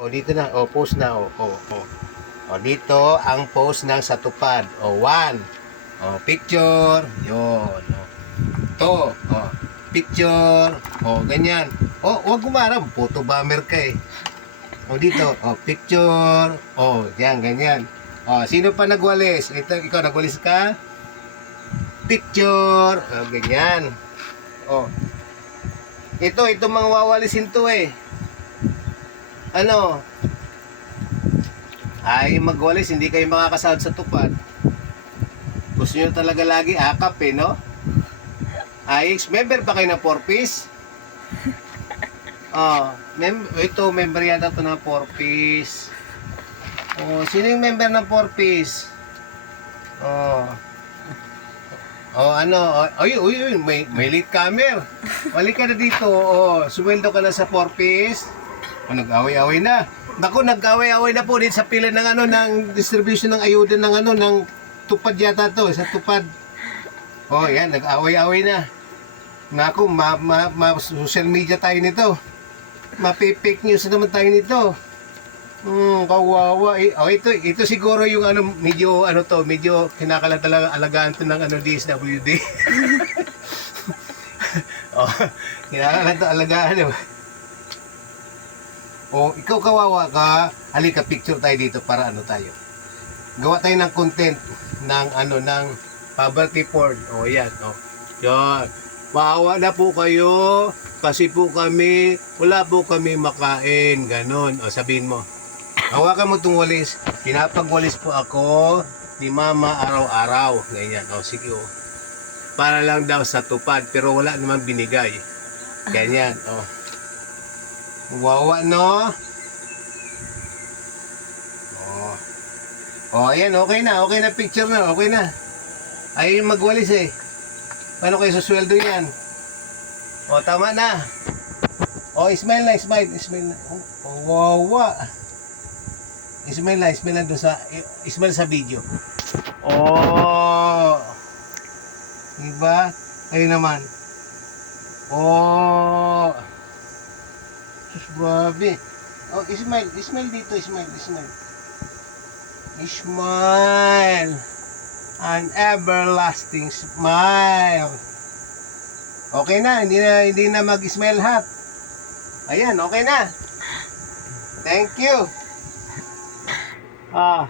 O, dito na. O, post na. O, o, o. O, dito ang post ng sa tupad. O, one. O, picture. Yun. O. To. O, picture. O, ganyan. O, huwag kumarap. Photo bomber ka eh. O, dito. O, picture. O, yan, ganyan. O, sino pa nagwalis? Ito, ikaw nagwalis ka? Picture. O, ganyan. O. Ito, ito mga wawalisin to eh. Ano? Ay, magwalis, hindi kayo makakasahod sa tupad. Gusto nyo talaga lagi akap eh, no? Ay, member ba kayo ng 4-piece? Oh, mem ito, member yata to ng 4-piece. Oh, sino yung member ng 4-piece? Oh. Oh, ano? Oh, Uy, uy, uy, may, may late comer. Balik ka na dito. Oh, sumweldo ka na sa 4-piece. Oh, nag-away-away na. Naku, nag-away-away na po din sa pila ng ano ng distribution ng ayuda ng ano ng tupad yata to, sa tupad. Oh, yan, nag-away-away na. Naku, ma, ma, ma, social media tayo nito. Mapi-fake news na naman tayo nito. Hmm, kawawa. Eh, oh, ito, ito siguro yung ano, medyo, ano to, medyo kinakalat talaga alagaan to ng ano, DSWD. oh, kinakalat to alagaan. Ano. O, ikaw kawawa ka, halika picture tayo dito para ano tayo. Gawa tayo ng content ng ano ng poverty porn. O yan, o. Yan. Maawa na po kayo kasi po kami, wala po kami makain, ganon. O sabihin mo. Hawakan mo itong walis. Pinapagwalis po ako ni mama araw-araw. Ganyan. O sige o. Para lang daw sa tupad pero wala naman binigay. Ganyan. O. Wawa, no? Oh. Oh, ayan, okay na. Okay na picture na. Okay na. Ayaw yung magwalis eh. Paano kayo sa sweldo yan? Oh, tama na. Oh, smile na, smile. Smile na. Oh, oh wawa. Smile na, smile na doon sa, smile sa video. Oh. Diba? Ayun naman. Oh. Sus, grabe. Oh, Ismail, Ismail dito, Ismail, Ismail. Ismail. An everlasting smile. Okay na, hindi na hindi na mag-smile hat. Ayan, okay na. Thank you. Ah.